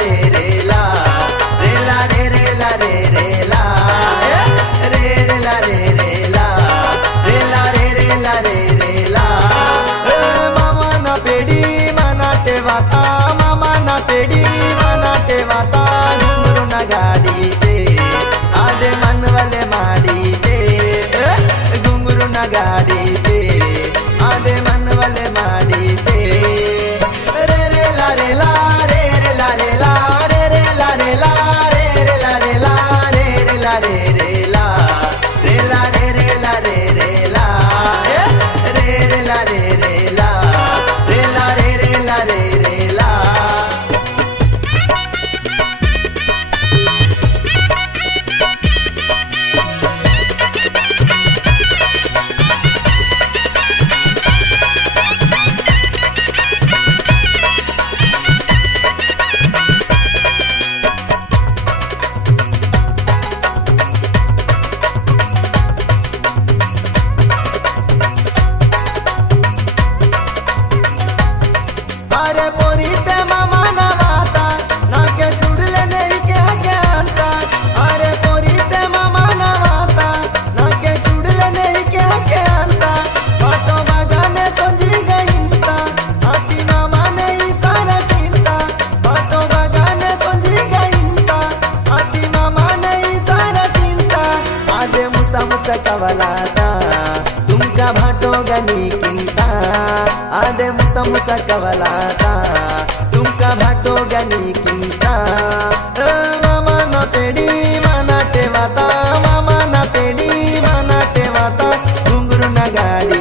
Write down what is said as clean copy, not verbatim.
रे रे ला रे ला रे रे ला रे रे ला रे रे ला रे रे ला रे ला रे रे ला रे रे ला मामा ना पेडी मना ठेवाता मामा ना पेडी मना ठेवाता घुंगरू ना गाडी ते आदे मनवले माडी ते घुंगरू ना गाडी ते आदे मनवले माडी ते रे रे ला रे ला रे रे ला रे ला रे रे ला रे ला रे रे ला रे ला रे रे ला रे रे ला रे ला रे रे ला रे रे ला रे रे ला रे रे ला रे ला रे रे ला रे रे ला अरे पोरी ते मामा ना वाता नाके सुडले नहीं के अंता अरे पोरी ते मामा ना वाता नाके सुडले नहीं के अंता बातो बागाने समझी गईंता आती मामा ने इशारा कीता बातो बागाने समझी गईंता आती मामा ने इशारा कीता आदे मुसा मुसा कवलाता तुमका भाटो गनी किंता आदे मुसा मुसा कवलाता तुमका भाटो गनी किंता मामा ना पेडी मना ठेवाता मामा ना पेडी मना ठेवाता घुंगरू ना गाडी